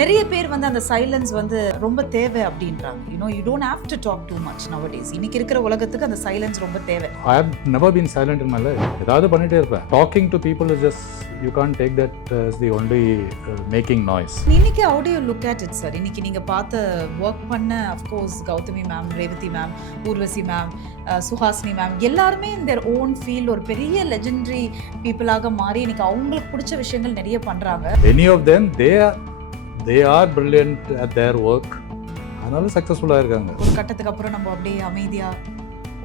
நிறைய பேர் வந்து அந்த சைலன்ஸ் வந்து ரொம்ப தேவை அப்படின்றாங்க. You don't have to talk too much nowadays. இன்னைக்கு இருக்கிற உலகத்துக்கு அந்த சைலன்ஸ் ரொம்ப தேவை. I have never been silent in my life. ஏதாவது பண்ணிட்டே இருப்பேன். Talking to people is just, you can't take that as the only making noise. இன்னைக்கு how do you look at it, sir? இன்னைக்கு நீங்க பார்த்த ஒர்க் பண்ண of course Gautami ma'am, Revathi ma'am, Urvashi ma'am, Suhasini ma'am எல்லாருமே in their own field ஒரு பெரிய legendary people-ஆக மாறி இன்னைக்கு அவங்களுக்கு பிடிச்ச விஷயங்கள் நிறைய பண்றாங்க. Any of them, they are brilliant at their work. அதனால சக்சஸ்ஃபுல்லா இருக்காங்க. ஒரு கட்டத்துக்கு அப்புறம் நம்ம அப்படியே அமைதியா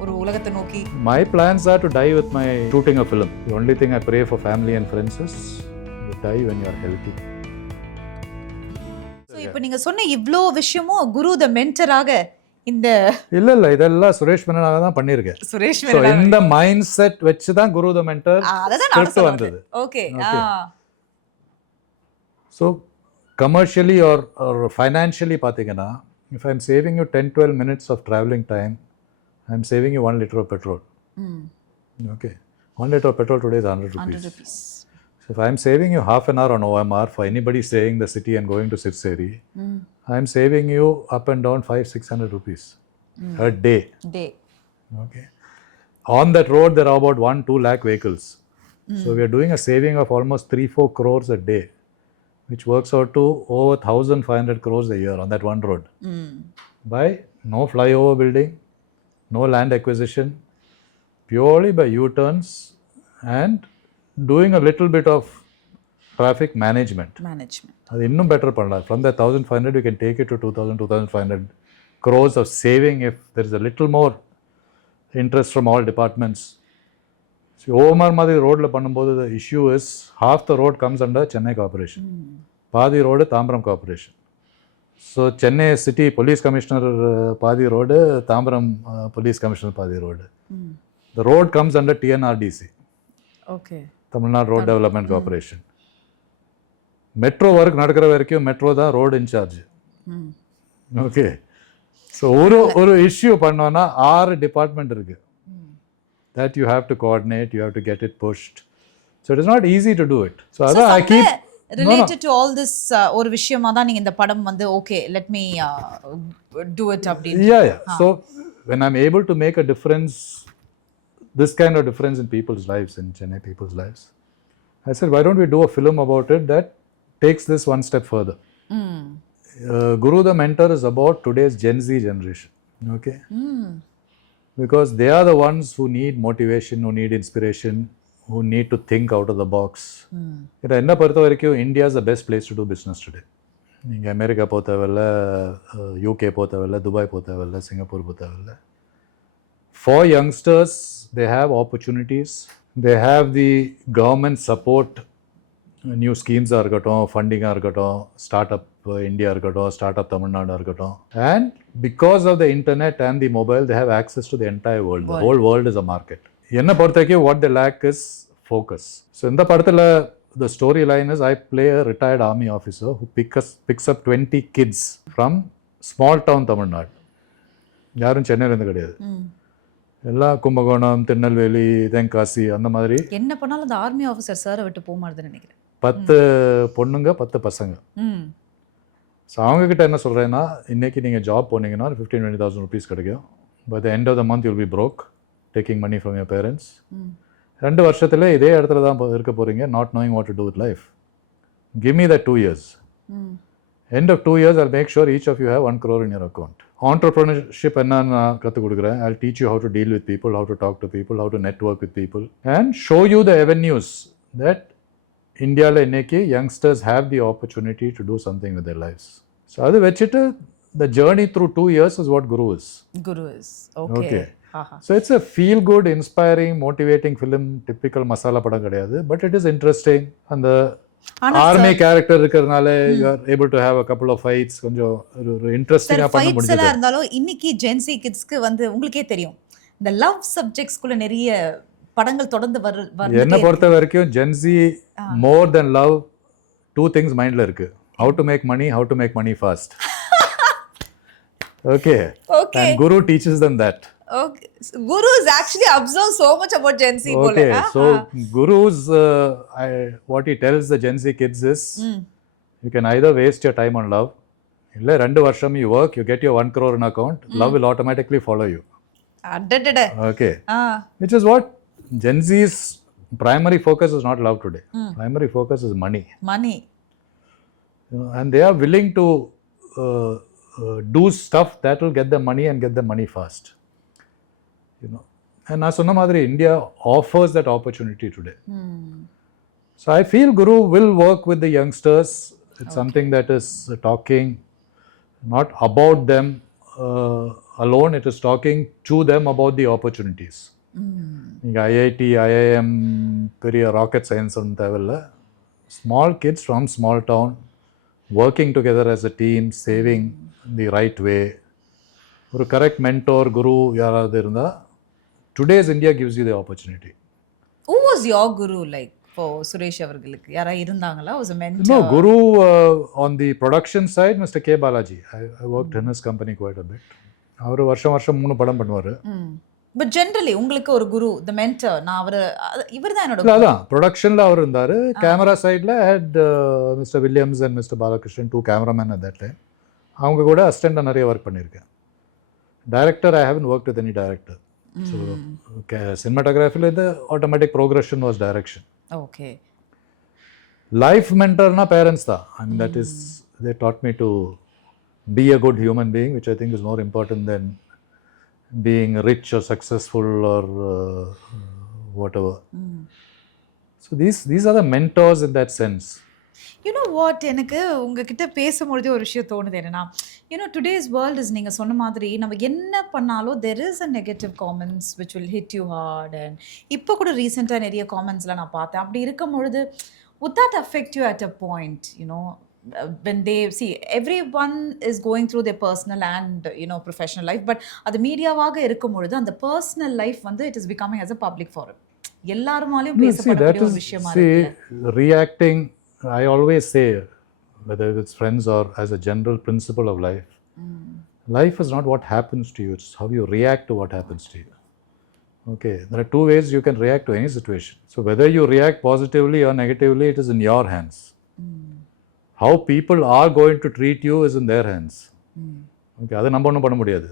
ஒரு உலகத்தை நோக்கி. My plans are to die with my shooting a film. The only thing I pray for family and friends is you die when you are healthy. So இப்போ நீங்க சொன்ன இவ்ளோ விஷயமும் குரு தி மென்டராக இந்த இல்ல இதெல்லாம் சுரேஷ் மேனனாக தான் பண்ணிருக்கேன். சுரேஷ் மேனன். So இந்த மைண்ட் செட் வெச்சு தான் குரு தி மென்டர் ஸ்கிரிப்ட் வந்தது. Okay. So commercially or financially பாத்தீங்கன்னா, if I'm saving you 10-12 minutes of traveling time, I'm saving you 1 liter of petrol. Okay, 1 liter of petrol today is 100 rupees. So if I'm saving you half an hour on OMR for anybody staying in the city and going to Sirseri, I'm saving you up and down 500-600 rupees a day. Okay, on that road there are about 1-2 lakh vehicles. So we are doing a saving of almost 3-4 crores a day, which works out to over 1,500 crores a year on that one road. By no flyover building, no land acquisition, purely by U-turns and doing a little bit of traffic management. அது இன்னும் better பண்ணலாம். From that 1,500 we can take it to 2,000-2,500 crores of saving if there is a little more interest from all departments. So OMR மாதிரி ரோடில் பண்ணும்போது the issue is half the road comes under Chennai Corporation. பாதி ரோடு Tambaram corporation. So Chennai city police commissioner பாதி ரோடு, Tambaram police commissioner பாதி road. The road comes under TNRDC. Okay. Tamil Nadu road development corporation. Metro work நடக்கிற வரைக்கும் மெட்ரோ தான் road incharge. Okay. So ஒரு இஷ்யூ பண்ணோன்னா 6 டிபார்ட்மெண்ட் இருக்கு. That you have to coordinate, you have to get it pushed. So it is not easy to do it. So I keep related to all this ஒரு விஷயமா தான் நீங்க இந்த படம் வந்து okay let me do it அப்படி. Yeah. So when I'm able to make a difference, this kind of difference in people's lives, in Chennai people's lives, I said why don't we do a film about it that takes this one step further. Guru the Mentor is about today's Gen Z generation. Okay. Because they are the ones who need motivation, who need inspiration, who need to think out of the box. என்ன பொறுத்த வரைக்கும் India is the best place to do business today. நீங்கள் அமெரிக்கா போக தேவையில்ல, UK போக தேவையில்ல, துபாய் போக தேவையில்ல, சிங்கப்பூர் போக தேவையில்ல. For youngsters, they have opportunities. They have the government support, new ஸ்கீம்ஸாக இருக்கட்டும், ஃபண்டிங்காக இருக்கட்டும், ஸ்டார்ட் அப் இந்தியா இருக்கட்டும், ஸ்டார்ட் அப் தமிழ்நாடு இருக்கட்டும். And because of the internet and the mobile they have access to the entire world. The whole world is a market. என்னை பொறுத்த வரைக்கும் what the lack is focus. So இந்த படத்தில் the story line is I play a retired army officer who picks up 20 kids from small town Tamil Nadu. யாரும் சென்னையிலேருந்து கிடையாது, எல்லாம் கும்பகோணம், திருநெல்வேலி, தென்காசி அந்த மாதிரி. என்ன பண்ணாலும் அந்த ஆர்மி ஆஃபீஸர் சாரை விட்டு போக மாட்டேன்னு நினைக்கிறேன். 10 பொண்ணுங்க 10 பசங்க. ஸோ அவங்கக்கிட்ட என்ன சொல்கிறேன்னா, இன்றைக்கி நீங்கள் ஜாப் போனீங்கன்னா 15,000-20,000 rupees கிடைக்கும். By the end of the month you'll be broke, taking money from your parents. 2 வருஷத்தில் இதே இடத்துல தான் இருக்க போகிறீங்க, not knowing what to do with life. Give me the 2 years. End of 2 years I'll make sure each of you have 1 crore in your account. Entrepreneurship என்னன்னு நான் கற்றுக் கொடுக்குறேன். I'll teach you how to deal with people, how to talk to people, how to network with people and show you the avenues that இந்தியாவில் இன்னைக்கு youngsters have the opportunity to do something with their lives. So அது வச்சுட்டு the journey through 2 years is what Guru is. Okay. So it's a feel good, inspiring, motivating film. Typical masala படம் கிடையாது, but it is interesting. அந்த army character இருக்கிறதுனால you are able to have a couple of fights. கொஞ்சம் ஒரு இன்ட்ரெஸ்டிங்காக பண்ண முடிஞ்சது. இருந்தாலும் இன்னைக்கு ஜென்சி கிட்ஸ்க்கு வந்து உங்களுக்கே தெரியும் இந்த லவ் சப்ஜெக்ட்ஸ்குள்ள நிறைய படங்கள் தொடர்ந்து என்ன பொறுத்த வரைக்கும் Gen Z more than love 2 things மைண்ட்ல இருக்கு. How to make money, how to make money fast. Okay. And Guru teaches them that. Okay. Guru is actually observed so much about Gen Z. Okay. So Guru's what he tells the Gen Z kids is You can either waste your time on love, இல்லை 2 வருஷம் you work, you get your 1 crore in account, love will automatically follow you. அடடட. Okay. Which is what Gen Z's primary focus is not love today. Primary focus is money. Money. And they are willing to do stuff that will get them money and get them money fast. And நான் சொன்ன மாதிரி India offers that opportunity today. So I feel Guru will work with the youngsters. It's something that is talking not about them alone, it is talking to them about the opportunities. நீங்கள் IIT IIM பெரிய rocket science ஒன்று தேவையில்ல. Small kids from small down working together as a team, saving the right way. ஒரு correct mentor குரு யாராவது இருந்தால், today's India gives you the opportunity. Who was your guru like for Suresh அவர்களுக்கு? யாரா இருந்தாங்களா? Was a mentor? No, guru on the production side, Mr. K. Balaji. I worked in his company quite a bit. அவர் வருஷம் 3 படம் பண்ணுவார். But generally உங்களுக்கு ஒரு குரு, the mentor, நான் இவர் தான் என்னோட அதான் ப்ரொடக்ஷனில் அவர் இருந்தார். கேமரா சைடில் had mister Williams and mister Balakrishnan, 2 cameraman at that time. அவங்க கூட அசிஸ்டண்டாக நிறைய ஒர்க் பண்ணியிருக்கேன். Director I haven't work with any director. So சினிமாட்டோகிராஃபியில் இது automatic progression was direction. Okay. Life மென்டர்னா பேரண்ட்ஸ் தான். I mean that is they taught me to be a good human being, which I think is more important than being rich or successful or whatever. So these are the mentors in that sense. You know what, எனக்கு உங்ககிட்ட பேசும்பொழுதே ஒரு விஷயம் தோணுது என்னன்னா, today's world is, நீங்கள் சொன்ன மாதிரி நம்ம என்ன பண்ணாலும் there is a negative comments which will hit you hard. And இப்போ கூட ரீசெண்டாக நிறைய காமெண்ட்ஸ்லாம் நான் பார்த்தேன். அப்படி இருக்கும் பொழுது would that affect you at a point, when they see everyone is going through their personal and professional life, but அது மீடியாவாக இருக்கும் பொழுது அந்த personal life வந்து it is becoming as a public forum, எல்லாருமாலையும் பேசப்படக்கூடிய ஒரு விஷயமா இருக்கு. Reacting, I always say, whether it's friends or as a general principle of life, life is not what happens to you, it's how you react to what happens to you. Okay, there are 2 ways you can react to any situation. So whether you react positively or negatively, it is in your hands. How people are going to treat you is in their hands. Okay, அதை நம்ம ஒன்றும் பண்ண முடியாது.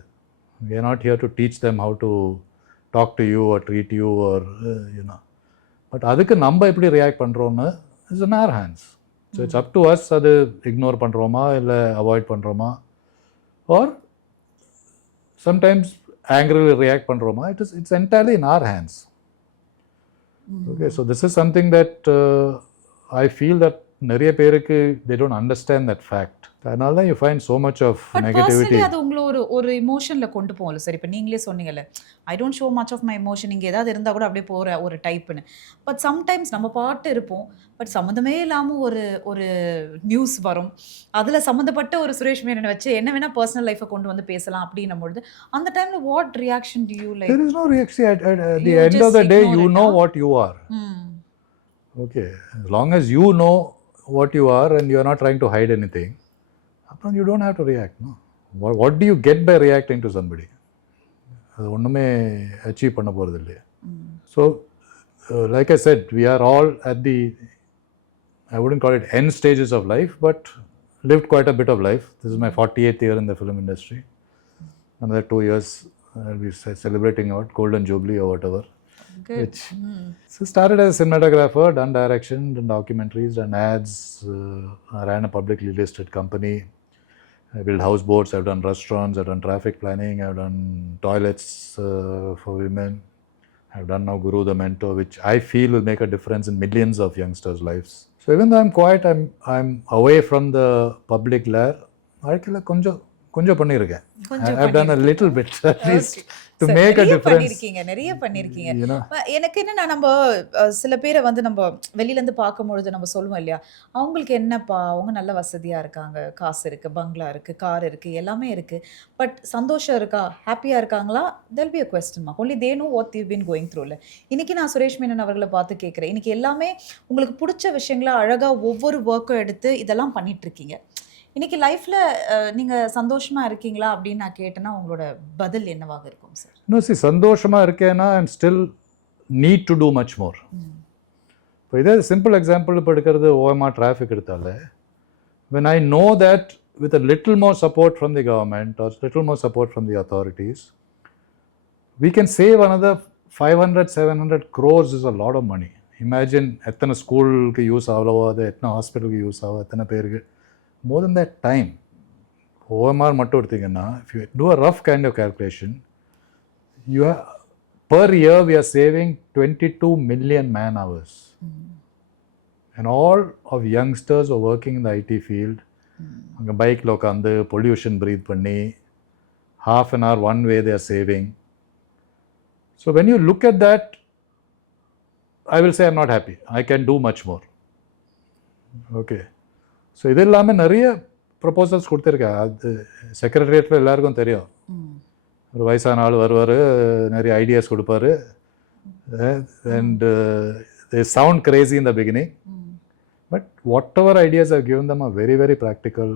We are not here to teach them how to talk to you or treat you or but அதுக்கு நம்ம எப்படி ரியாக்ட் பண்ணுறோன்னு is in our hands. So it's up to us, அது இக்னோர் பண்ணுறோமா இல்லை அவாய்ட் பண்ணுறோமா, or sometimes angrily react பண்ணுறோமா, it's entirely in our hands. Okay, so this is something that I feel that நிறைய பேருக்கு they don't understand that fact. அதனால தான் you find so much of negativity. அது உங்களை ஒரு இமோஷனில் கொண்டு போகல சார். இப்போ நீங்களே சொன்னீங்கல்ல, I don't show much of my emotion, இங்கே ஏதாவது இருந்தால் கூட அப்படியே போகிற ஒரு டைப்புன்னு. பட் சம்டைம்ஸ் நம்ம பாட்டு இருப்போம், பட் சம்மந்தமே இல்லாமல் ஒரு நியூஸ் வரும், அதில் சம்மந்தப்பட்ட ஒரு சுரேஷ் மேனனை வச்சு என்ன வேணால் பர்சனல் லைஃப்பை கொண்டு வந்து பேசலாம் அப்படின்னும் பொழுது அந்த டைமில் what reaction to you like? There is no reaction. At the end of the day, you know what you are. Okay, as long as you know what you are and you are not trying to hide anything, you don't have to react. No? What do you get by reacting to somebody? அது ஒன்றுமே அச்சீவ் பண்ண போகிறது இல்லையா? So like I said, we are all at the, I wouldn't call it end stages of life, but lived quite a bit of life. This is my 48th year in the film industry. Another 2 years I'll be celebrating out Golden Jubilee or whatever. Good. So started as a cinematographer, done direction, done documentaries, done ads, I ran a publicly listed company, I built houseboats, I've done restaurants, I've done traffic planning, I've done toilets for women, I've done now Guru the Mentor, which I feel will make a difference in millions of youngsters' lives. So even though I'm quiet, I'm away from the public glare, வாழ்க்கையில் கொஞ்சம் பண்ணியிருக்கேன். I've done a little bit at least to make a difference. நிறைய பண்ணியிருக்கீங்க. எனக்கு என்னன்னா, நம்ம சில பேரை வந்து நம்ம வெளியிலேருந்து பார்க்கும்பொழுது நம்ம சொல்லுவோம் இல்லையா, அவங்களுக்கு என்னப்பா, அவங்க நல்ல வசதியாக இருக்காங்க, காசு இருக்குது, பங்களா இருக்குது, கார் இருக்குது, எல்லாமே இருக்குது, பட் சந்தோஷம் இருக்கா, ஹாப்பியாக இருக்காங்களா, there'll be a question mark. Only they know what they've been going through. இன்னைக்கு நான் சுரேஷ் மேனன் அவர்களை பார்த்து கேட்குறேன், இன்னைக்கு எல்லாமே உங்களுக்கு பிடிச்ச விஷயங்களை அழகாக ஒவ்வொரு ஒர்க்கும் எடுத்து இதெல்லாம் பண்ணிகிட்ருக்கீங்க. இன்னைக்கு லைஃப்பில் நீங்கள் சந்தோஷமாக இருக்கீங்களா அப்படின்னு நான் கேட்டேன்னா உங்களோட பதில் என்னவாக இருக்கும் சார்? No, see, சந்தோஷமாக இருக்கேன்னா I'm still need to too much more. இப்போ இதே சிம்பிள் எக்ஸாம்பிள் இப்போ எடுக்கிறது ஓஎம்ஆர் டிராஃபிக் எடுத்தாலே When I know that with a little more support from the government or little more support from the authorities, we can save another 500, 700 crores is a lot of money. Imagine எத்தனை ஸ்கூலுக்கு யூஸ் ஆகலோ, அது எத்தனை ஹாஸ்பிட்டலுக்கு யூஸ் ஆகும், எத்தனை பேருக்கு. More than that time. OMR மட்டும் எடுத்தீங்கன்னா, if you do a rough kind of calculation, you are, per year we are saving 22 million man hours. And all of youngsters are working in the IT field. அங்கே பைக்கில் உட்காந்து pollution breath பண்ணி half an hour one way they are saving. So when you look at that, I will say I'm not happy. I can do much more. Okay. So இது இல்லாமல் நிறைய ப்ரொபோசல்ஸ் கொடுத்துருக்கேன். அது செக்ரட்டரியேட்டில் எல்லாருக்கும் தெரியும். ஒரு வயசான ஆள் வருவார், நிறைய ஐடியாஸ் கொடுப்பாரு. And they sound crazy in the beginning. But whatever ideas I've given them are very, very practical.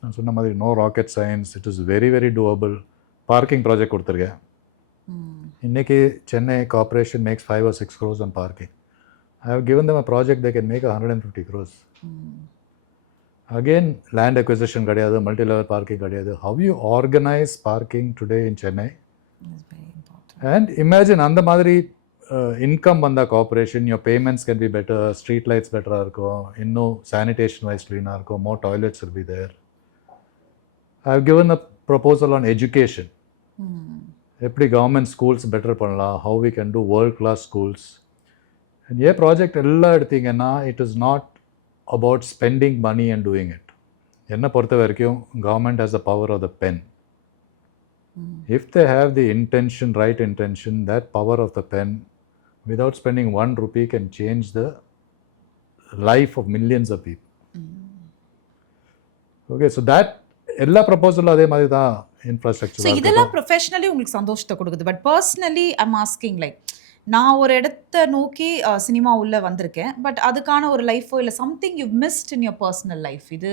நான் சொன்ன மாதிரி no rocket science. It is very, very doable. Parking project கொடுத்துருக்கேன். இன்னைக்கு சென்னை corporation makes 5 or 6 crores on parking. I have given them a project they can make 150 crores. Again, land acquisition கிடையாது, multi-level parking கிடையாது. How you organize parking today in Chennai? That's very important. And imagine அந்த மாதிரி income வந்தால் corporation, your payments can be better, street lights பெட்டராக இருக்கும், இன்னும் sanitation wise க்ளீனாக இருக்கும், more toilets will be there. I have given a proposal on education. எப்படி government schools better பண்ணலாம், how we can do world class schools. And ஏன் project எல்லாம் எடுத்தீங்கன்னா it is not about spending money and doing it. என்னை பொறுத்த வரைக்கும் government has the power of the pen. If they have the intention, right intention, that power of the pen, without spending 1 rupee, can change the life of millions of people. Okay, so that எல்லா ப்ரொபோசலும் அதே மாதிரி தான் infrastructure. So இதெல்லாம் ப்ரொஃபஷனலி உங்களுக்கு சந்தோஷத்தை கொடுக்குது. But personally I'm asking, like நான் ஒரு இடத்த நோக்கி சினிமா உள்ளே வந்திருக்கேன், பட் அதுக்கான ஒரு லைஃபோ இல்லை something you mist in your personal life, இது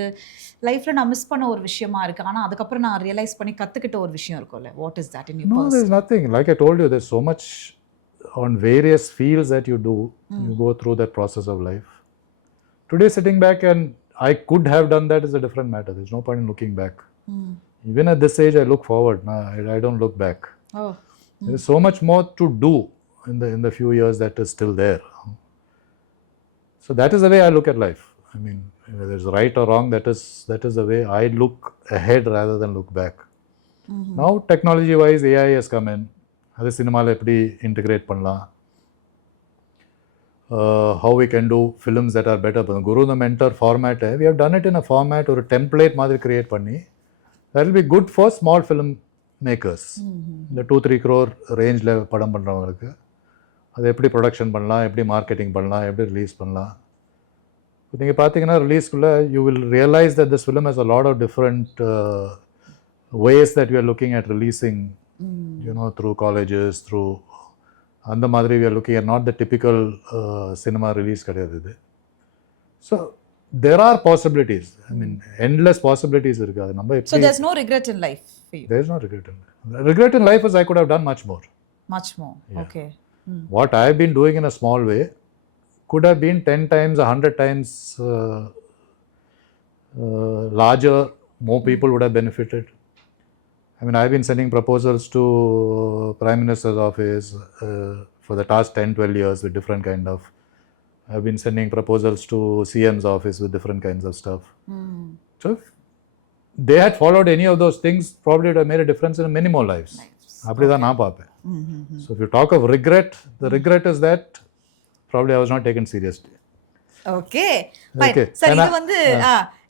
லைஃப்பில் நான் மிஸ் பண்ண ஒரு விஷயமா இருக்குது, ஆனால் அதுக்கப்புறம் நான் ரியலைஸ் பண்ணி கற்றுக்கிட்ட ஒரு விஷயம் இருக்கும்ல, what is that in your personal? No, there's nothing. Like I told you, there's so much on various fields that you do. You go through that process of life. Today, sitting back and I could have done that is a different matter. There's no point in looking back. Even at this age, I look forward. I don't look back. Oh. There's so much more to do in the few years that is still there. So that is the way I look at life. I mean, whether it's right or wrong, that is the way I look ahead rather than look back. Now, technology-wise, AI has come in. அது சினிமாவில் எப்படி இன்டிகிரேட் பண்ணலாம், how we can do films that are better. Guru the Mentor format, we have done it in a format, ஒரு template மாதிரி create பண்ணி, that will be good for small film makers. இந்த 2-3 crore ரேஞ்சில் படம் பண்ணுறவங்களுக்கு அதை எப்படி ப்ரொடக்ஷன் பண்ணலாம், எப்படி மார்க்கெட்டிங் பண்ணலாம், எப்படி ரிலீஸ் பண்ணலாம். நீங்கள் பார்த்தீங்கன்னா ரிலீஸ்க்குள்ளே you will realise that this film has a lot of different ways that we are looking at releasing, you know, through colleges, through அந்த மாதிரி we are looking at not the typical cinema release கிடையாது இது. So there are possibilities. I mean, endless possibilities இருக்காது. நம்ம எப்படி, So there's no regret in life for you? There's no regret in life. Regret in life is I could have done much more. Much more. Yeah. Okay. What I have been doing in a small way could have been 10 times, 100 times larger. More people would have benefited. I mean, I've been sending proposals to Prime Minister's office for the past 10-12 years with different kind of. I've been sending proposals to CM's office with different kinds of stuff. So if they had followed any of those things, probably it would have made a difference in many more lives. அப்படிதான் நான் பார்ப்பேன். So if you talk of regret, the regret is that probably I was not taken seriously. Okay. Fine. சரி, இது வந்து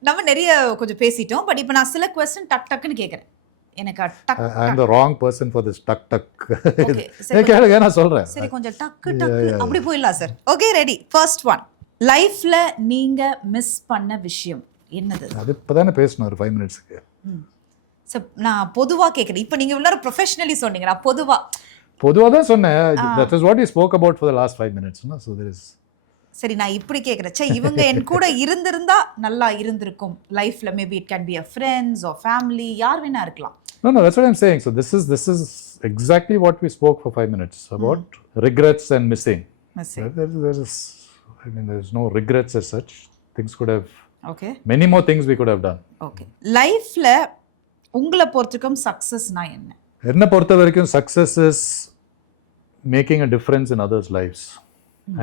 நம்ம நிறைய கொஞ்சம் பேசிட்டோம், பட் இப்போ நான் சில கொஸ்டின் டக் டக்குன்னு கேட்குறேன். எனக்கு டக் I am the wrong person for this tuck tuck. சரி, கேளுங்க, நான் சொல்றேன். சரி, கொஞ்சம் டக்கு டக்கு அப்படி போயிடலாம் sir. Okay, ready. First one, லைஃப்ல நீங்க மிஸ் பண்ண விஷயம் என்னது? அது இப்பதானே பேசணும் ஒரு 5 மினிட்ஸ்க்கு. சார், நான் பொதுவா கேட்குறேன். இப்போ நீங்க எல்லாரும் ப்ரொஃபஷனலி சொன்னீங்க, நான் பொதுவா தான் சொன்னேன். That is what we spoke about for the last 5 minutes. No? So there is. சரி, நான் இப்படி கேட்குறேன். சரி, இவங்க என் கூட இருந்திருந்தா நல்லா இருந்திருக்கும் லைஃப்ல. Maybe it can be a friends or family, யார் வேணா இருக்கலாம். No, that's what I'm saying. So this is exactly what we spoke for 5 minutes about regrets and missing. Missing. There is, I mean, there's no regrets as such. Things could have okay Many more things we could have done. Okay லைஃப்ல உங்களை பொறுத்துக்கும் சக்சஸ்னா என்ன? என்னை பொறுத்த வரைக்கும் success is making a difference in others' lives.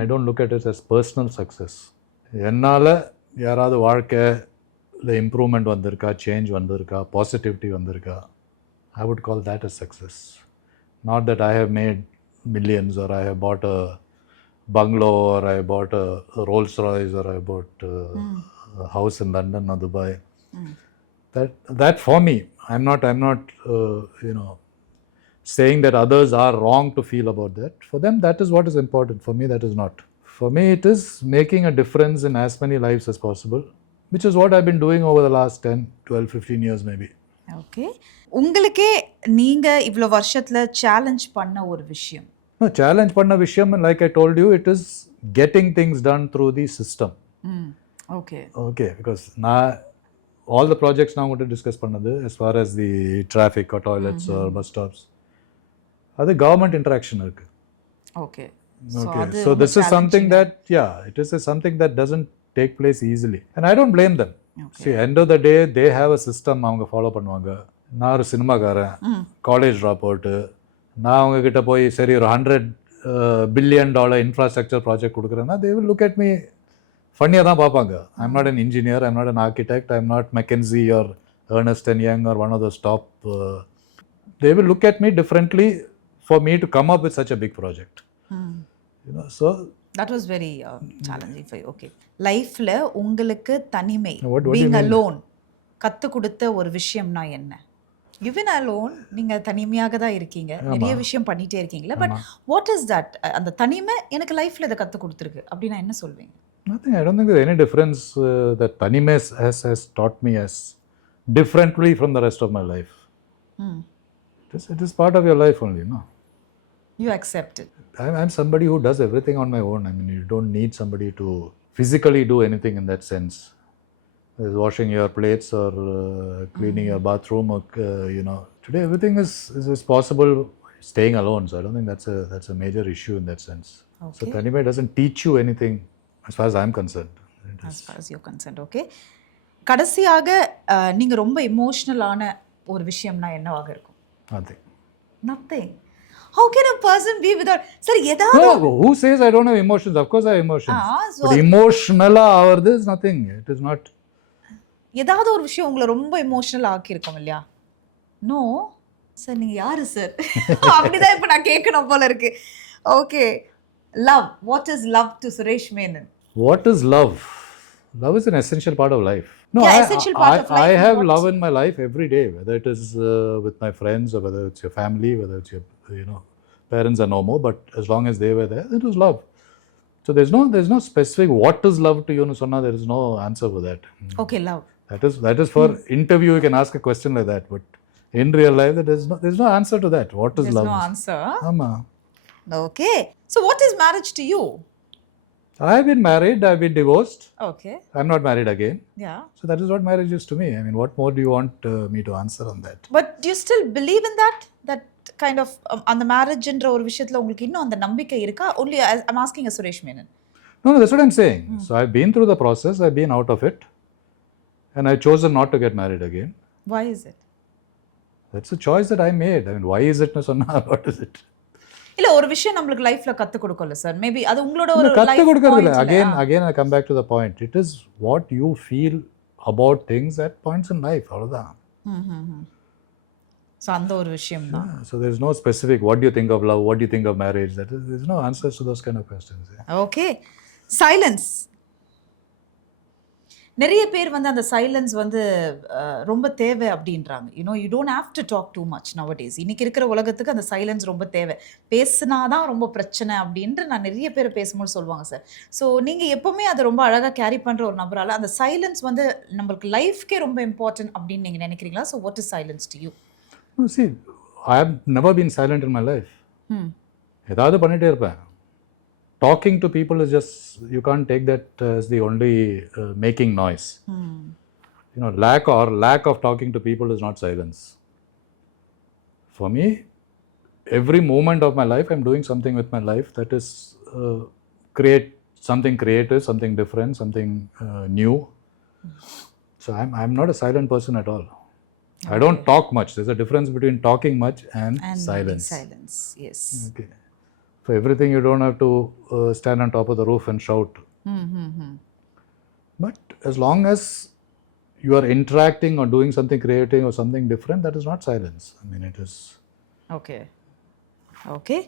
I don't look at it as personal success. என்னால் யாராவது வாழ்க்கையில் இம்ப்ரூவ்மெண்ட் வந்திருக்கா, சேஞ்ச் வந்திருக்கா, பாசிட்டிவிட்டி வந்திருக்கா, I would call that as success. Not that I have made millions or I have bought a bungalow or I bought a Rolls Royce or I bought a house in London or Dubai. That for me, I'm not saying that others are wrong to feel about that. For them, that is what is important. For me, that is not. For me, it is making a difference in as many lives as possible, which is what I've been doing over the last 10, 12, 15 years maybe. Okay உங்களுக்கே நீங்க இவ்வளோ வருஷத்துல சேலஞ்ச் பண்ண ஒரு விஷயம்? No, challenge panna vishayam, and like I told you, it is getting things done through the system. Okay Okay, because now all the projects now I'm going to discuss pannadu as far as the traffic or toilets or bus stops, அது government interaction இருக்கு. Okay Okay, so this is something that, it is something that doesn't take place easily, and I don't blame them. See, end of the day, they have a system அவங்க ஃபாலோ பண்ணுவாங்க. நான் ஒரு சினிமாக்காரன், college drop out, நான் அவங்கக்கிட்ட போய் சரி ஒரு $100 billion இன்ஃப்ராஸ்ட்ரக்சர் ப்ராஜெக்ட் கொடுக்குறேன்னா they will look at me ஃபன்னியாக தான் பார்ப்பாங்க. I'm not an engineer, I'm not an architect, I'm not McKinsey or Ernst & Young or one of those top. They will look at me differently for me to come up with such a big project. So that was very challenging for you. Okay, லைஃப்ல உங்களுக்கு தனிமை, What do you being mean? alone கத்து கொடுத்த ஒரு விஷயம்னா என்ன? You've been alone, நீங்க தனிமையாக தான் இருக்கீங்க, நிறைய விஷயம் பண்ணிட்டே இருக்கீங்களா, பட் வாட் இஸ் தட்? அந்த தனிமை எனக்கு லைஃப்ல இதை கத்து கொடுத்துருக்கு அப்படின்னா என்ன சொல்வீங்க? nothing. I don't think there's any difference that Tanime has taught me as differently from the rest of my life. It is part of your life only, no? You accept it. I'm somebody who does everything on my own. I mean, you don't need somebody to physically do anything in that sense. There's washing your plates or cleaning your bathroom, or today everything is possible staying alone. So I don't think that's a major issue in that sense. Okay. So Tanime doesn't teach you anything as far as I'm concerned. As far as you're concerned, okay. கடைசியாக நீங்க ரொம்ப இமோஷனலான ஒரு விஷயம்னா என்னவாக இருக்கும்? Nothing. How can a person be without? Sir, No, who says I don't have emotions? Of course I have emotions. But emotional ஆவறது is nothing. It is not. ஏதாவது ஒரு விஷயம் உங்களை ரொம்ப இமோஷனல் ஆக்கியிருக்கோம் இல்லையா? நோ சார், நீங்கள் யாரு சார்? அப்படிதான் இப்போ நான் கேட்கணும் போல இருக்கு. Okay, love. What is love to Suresh Menon? What is love? Love is an essential part of life. No, essential part of life. I have love in my life every day, whether it is with my friends or whether it's your family, whether it's your parents are no more, but as long as they were there, it was love. So there's no specific what is love to you, Sonna. There is no answer for that. Okay, love. That is for interview. You can ask a question like that, but in real life, there's no answer to that. What is love? There's no answer. Ama. Okay. So what is marriage to you? I've been married. I've been divorced. Okay. I'm not married again. Yeah. So that is what marriage is to me. I mean, what more do you want me to answer on that? But do you still believe in that? That kind of அந்த மேரேஜ்ன்ற ஒரு விஷயத்துல உங்களுக்கு இன்னும் அந்த நம்பிக்கை இருக்கா? Only I'm asking a Suresh Menon. No, that's what I'm saying. So I've been through the process. I've been out of it. And I've chosen not to get married again. Why is it? That's a choice that I made. I mean, why is it? What is it? இல்ல ஒரு விஷயம் நமக்கு லைஃப்ல கத்து கொடுக்கல sir. Maybe அது உங்களோட ஒரு கத்து கொடுக்கிறது இல்ல. Again I come back to the point. It is what you feel about things at points in life. அவ்வளவுதான். So அந்த ஒரு விஷயம் தான். So there's no specific what do you think of love, what do you think of marriage. There's no answers to those kind of questions. Okay. Silence. நிறைய பேர் வந்து அந்த சைலன்ஸ் வந்து ரொம்ப தேவை அப்படின்றாங்க. You don't have to talk too much nowadays. இன்னைக்கு இருக்கிற உலகத்துக்கு அந்த சைலன்ஸ் ரொம்ப தேவை. பேசினாதான் ரொம்ப பிரச்சனை அப்படின்ட்டு நான் நிறைய பேர் பேசும்போது சொல்லுவாங்க சார். ஸோ நீங்கள் எப்போவுமே அதை ரொம்ப அழகாக கேரி பண்ணுற ஒரு நபரால் அந்த சைலன்ஸ் வந்து நம்மளுக்கு லைஃப்கே ரொம்ப இம்பார்ட்டன்ட் அப்படின்னு நீங்கள் நினைக்கிறீங்களா? So what is silence to you? See, I have never been silent in my life. ஏதாவது பண்ணிட்டே இருப்பேன். Talking to people is just, you can't take that as the only making noise. Lack of talking to people is not silence. For me, every moment of my life, I'm doing something with my life that is create something creative, something different, something new. So I'm not a silent person at all. I don't talk much. There's a difference between talking much and silence. Silence, yes. Okay. For everything, you don't have to stand on top of the roof and shout. But as long as you are interacting or doing something creative or something different, that is not silence. I mean, it is. Okay. Okay.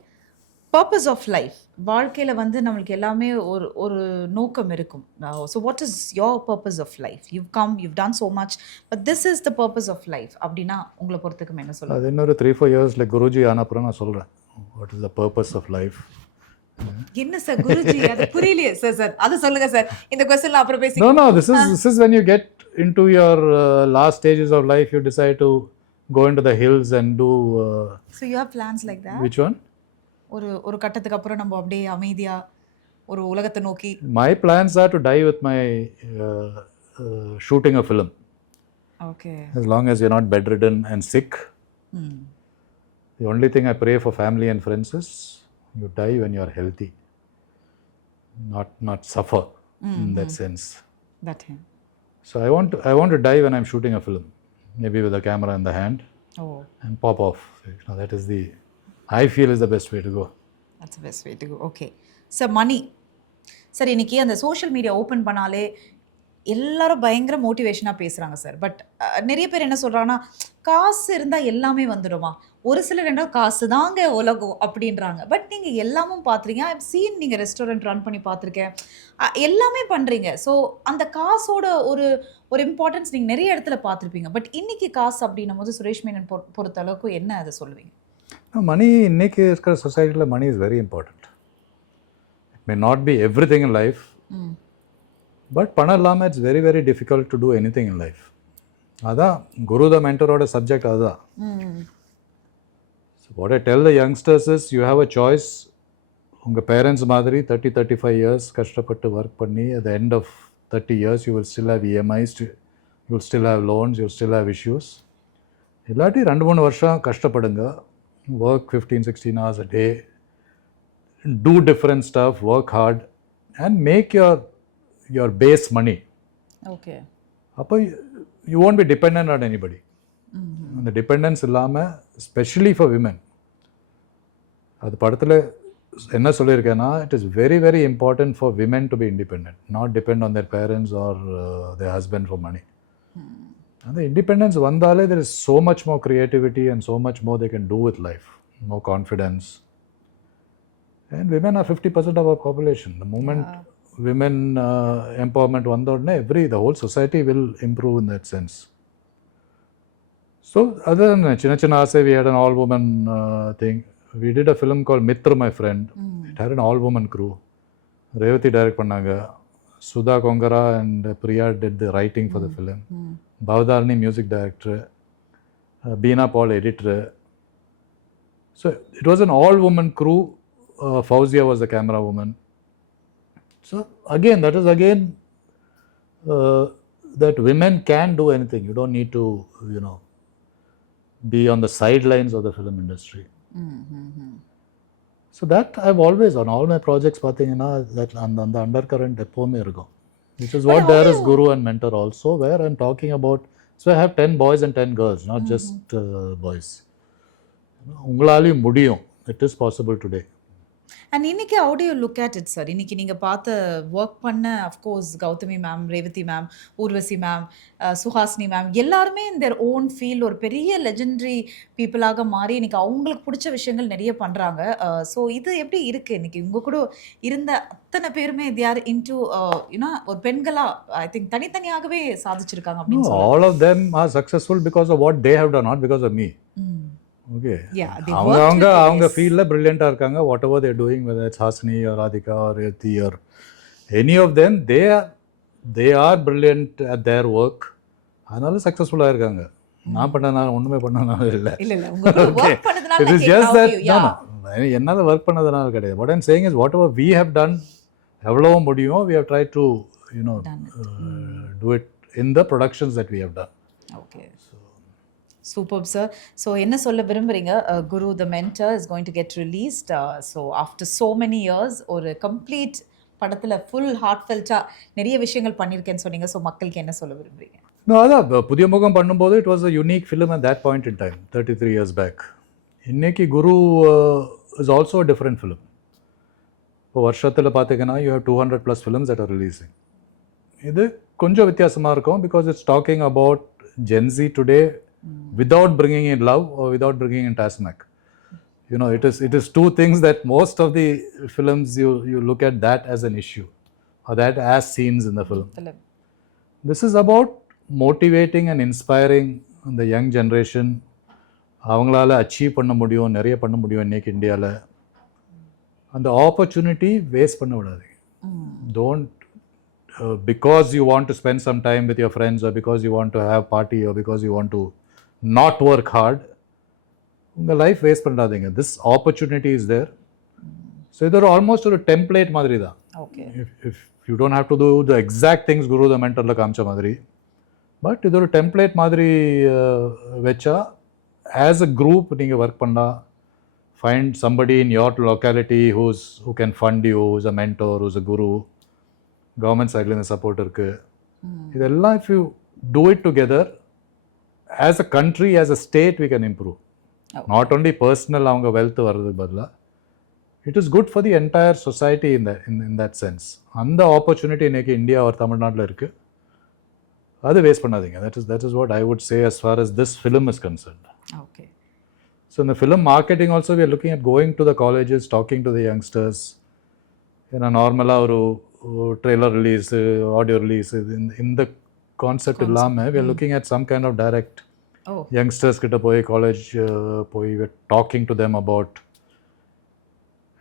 Purpose of life, வாழ்க்கையில் வந்து நம்மளுக்கு எல்லாமே ஒரு ஒரு நோக்கம் இருக்கும். So what is your purpose of life? You done so much, but this is the purpose of life அப்படின்னா உங்களை பொறுத்துக்கும் என்ன சொல்லுங்கள்? அது இன்னொரு 3-4 இயர்ஸில் குருஜி ஆன அப்புறம் நான் சொல்கிறேன் what is the purpose of life. என்ன சார் குருஜி, அது புரியலையே சார். சார் அது சொல்லுங்கள் சார், இந்த கொஸ்டின்ல அப்புறம் பேசி. No, this is when you get into your last stages of life, you decide to go into the hills and do. So you have plans like that? Which one? ஒரு கட்டத்துக்கு அப்புறம் நம்ம அப்படியே அமைதியா ஒரு உலகத்தை நோக்கி. My plans are to die with my shooting a film. Okay. As long as you're not bedridden and sick. The only thing I pray for family and friends is you die when you are healthy, not suffer in that sense. That him. So I want to die when I'm shooting a film, maybe with a camera in the hand. And pop off. That is the, I feel, is the best way to go. That's the best way to go. Okay. Sir money sir, இன்றைக்கி அந்த social media open பண்ணாலே எல்லாரும் பயங்கர மோட்டிவேஷனாக பேசுகிறாங்க sir. But நிறைய பேர் என்ன சொல்கிறாங்கன்னா, காசு இருந்தால் எல்லாமே வந்துடுமா, ஒரு சிலர் என்ன காசு தாங்க உலகம் அப்படின்றாங்க. பட் நீங்கள் எல்லாமும் பார்த்துறீங்க. ஐ சீன் நீங்கள் ரெஸ்டாரண்ட் ரன் பண்ணி பார்த்துருக்கேன், எல்லாமே பண்ணுறீங்க. ஸோ அந்த காசோட ஒரு ஒரு இம்பார்ட்டன்ஸ் நீங்கள் நிறைய இடத்துல பார்த்துருப்பீங்க. பட் இன்றைக்கி காசு அப்படின்னும் போது சுரேஷ் மேனன் பொறுத்த அளவுக்கு என்ன அதை சொல்லுவீங்க? மணி இன்னைக்கு இருக்கிற சொசைட்டியில் money is very important. It may not be everything in life, but பணம் இல்லாமல் it's very very difficult to do anything in life. அதான் குரு த மென்டரோட சப்ஜெக்ட் அதுதான். What I tell the youngsters is you have a choice. உங்கள் parents மாதிரி 30-35 இயர்ஸ் கஷ்டப்பட்டு ஒர்க் பண்ணி at the end of 30 years you will still have EMIs, you will still have loans, you will still have issues. இல்லாட்டி 2-3 வருஷம் கஷ்டப்படுங்க, work 15-16 hours a day, do different stuff, work hard and make your base money. Okay. அப்போ you won't be dependent on anybody. அந்த dependence இல்லாமல் specially for women, அது படத்தில் என்ன சொல்லியிருக்கேன்னா, it is very very important for women to be independent, not depend on their parents or their husband for money. அந்த independence வந்தாலே there is so much more creativity and so much more they can do with life, more confidence. And women are 50% of our population. The moment women empowerment வந்த உடனே the whole society will improve in that sense. So other than சின்ன சின்ன ஆசை, we had an all woman thing. We did a film called Mitra My Friend. It had an all woman crew. Revathi direct பண்ணாங்க, Sudha Kongara and Priya did the writing for the film. Bhavatharini music director, Beena Paul editor. So it was an all woman crew. Fauzia was the camera woman. So again, that is again that women can do anything. You don't need to, be on the sidelines of the film industry. So that I've always, on all my projects, pathina that and the undercurrent எப்பவுமே இருக்கும். Which is what there is Guru and Mentor also, where I'm talking about. So I have 10 boys and 10 girls, not just boys. உங்களாலையும் முடியும். It is possible today. And இன்னைக்கு how do you look at it சார்? இன்னைக்கு நீங்கள் பார்த்த work பண்ண of course Gautami ma'am, Revathi ma'am, Urvashi ma'am, Suhasini ma'am எல்லாருமே in their own field ஒரு பெரிய லெஜெண்டரி பீப்புளாக மாறி இன்னைக்கு அவங்களுக்கு பிடிச்ச விஷயங்கள் நிறைய பண்ணுறாங்க. ஸோ இது எப்படி இருக்குது இன்னைக்கு உங்கள் கூட இருந்த அத்தனை பேருமே they are into ஒரு பெண்களாக ஐ திங்க் தனித்தனியாகவே சாதிச்சிருக்காங்க அப்படின்னு சொல்லலாம். All of them are successful because of what they have done, not because of me. Okay, அவங்க ஃபீல்டில் ப்ரில்லியண்ட்டாக இருக்காங்க. Whatever they're doing, whether it's Hasini or Radhika or Yathi or any of them, they are brilliant at their work. அதனால சக்ஸஸ்ஃபுல்லாக இருக்காங்க. நான் பண்ணனால ஒன்றுமே பண்ணனால இல்லை. இட் இஸ் ஜஸ்ட் தட் என்னால் ஒர்க் பண்ணதுனால கிடையாது. What I'm saying is whatever we have done, எவ்வளோ முடியுமோ we have try to do it in the productions that we have ton. Okay, super sir. So என்ன சொல்ல விரும்புகிறீங்க? Guru the mentor is going to get released. So after so many years ஒரு complete படத்துல full ஹார்ட்ஃபெல்ட்டா நிறைய விஷயங்கள் பண்ணியிருக்கேன்னு சொன்னீங்க. ஸோ மக்களுக்கு என்ன சொல்ல விரும்புறீங்க? அதான் புதிய முகம் பண்ணும்போது it was a unique film at that point in time 33 years back. இன்னைக்கு Guru is also a different film. இப்போ வருஷத்தில் பார்த்தீங்கன்னா you have 200+ films that are releasing. இது கொஞ்சம் வித்தியாசமாக இருக்கும் because it's talking about Gen Z today without bringing in love or without bringing in Tasmac. You know, it is two things that most of the films you look at that as an issue or that as scenes in the film. This is about motivating and inspiring the young generation. அவங்களால அச்சீவ் பண்ண முடியும், நிறைய பண்ண முடியும் இன்னைக்கு இந்தியாவில். அந்த opportunity waste பண்ண விடாது. Don't because you want to spend some time with your friends or because you want to have party or because you want to not work hard, உங்கள் லைஃப் வேஸ்ட் பண்ணாதீங்க. This opportunity is there. So இது ஒரு almost ஒரு template மாதிரி தான். Okay, if you don't have to do the exact things Guru the மென்டரில் காமிச்ச மாதிரி, பட் இது ஒரு டெம்ப்ளேட் மாதிரி வச்சா ஆஸ் அ குரூப் நீங்கள் ஒர்க் பண்ணால் find somebody in your locality who can fund you, who's a mentor, who's a guru. Government சைட்லேருந்து சப்போர்ட் இருக்குது. இதெல்லாம் if you do it together as a country, as a state, we can improve. Okay. Not only personal avanga wealth varudhukku badala, it is good for the entire society in that sense. And the opportunity இன்னைக்கு India or Tamil Nadu இருக்கு, அது வேஸ்ட் பண்ணாதீங்க. That is what I would say as far as this film is concerned. Okay. So in the film marketing also we are looking at going to the colleges, talking to the youngsters. நார்மலாக ஒரு trailer release, audio release in the concept இல்லாமல் we are looking at some kind of direct youngsters கிட்ட போய் காலேஜ் போய் talking to them about.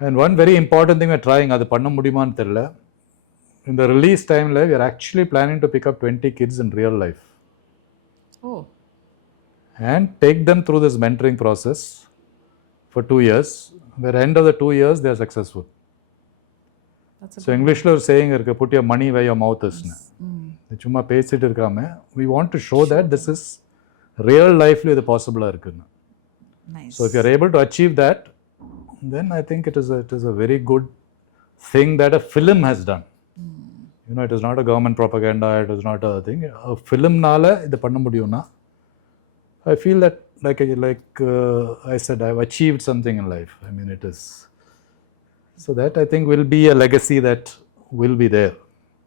And one very important thing we are trying, அது பண்ண முடியுமான்னு தெரியல, இந்த ரிலீஸ் டைமில் we are actually planning to pick up 20 kids in real life and take them through this mentoring process for 2 years. By the end of the 2 years they are successful. So இங்கிலீஷில் ஒரு saying இருக்குது, put your money where your mouth இஸ்னு. சும்மா பேசிட்டு இருக்காம we want to show that this is real lifely இது பாசிபிளாக இருக்குன்னு. So if you are able to achieve that, then I think it is a very good thing that a film has done. You know, it is not a government propaganda, it is not a thing. A filmனால இது பண்ண முடியும்னா I feel that like I said, I've achieved something in life. I mean, it is. So that I think will be a legacy that will be there.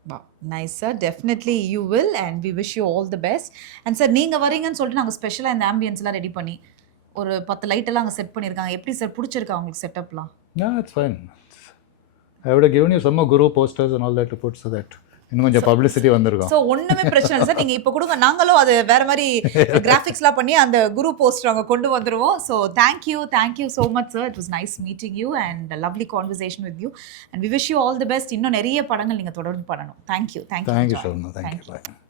Wow, nice sir, definitely you will, and we wish you all the best. And sir, நீங்க வரீங்கன்னு சொல்லிட்டு நாங்க ஸ்பெஷலா இந்த ஆம்பியன்ஸ்லாம் ரெடி பண்ணி ஒரு 10 லைட் எல்லாம் அங்க செட் பண்ணிருக்காங்க. எப்படி சார் பிடிச்சிருக்கா உங்களுக்கு செட்டப்லாம்? Yeah, it's fine. I would have given you some more guru posters and all that to put so that இன்னும் கொஞ்சம் பப்ளிசிட்டி வந்திருக்கும். ஸோ ஒன்றுமே பிரச்சனை இல்லை சார், நீங்கள் இப்போ கொடுங்க, நாங்களும் அது வேறு மாதிரி கிராஃபிக்ஸ்லாம் பண்ணி அந்த குரு போஸ்டர் அங்கே கொண்டு வந்துடுவோம். So thank you so much sir. It was nice meeting you and lovely conversation with you and we wish you all the best. இன்னும் நிறைய படங்கள் நீங்கள் தொடர்ந்து பண்ணணும். தேங்க்யூ. தேங்க்யூ ஷோபனா. தேங்க்யூ.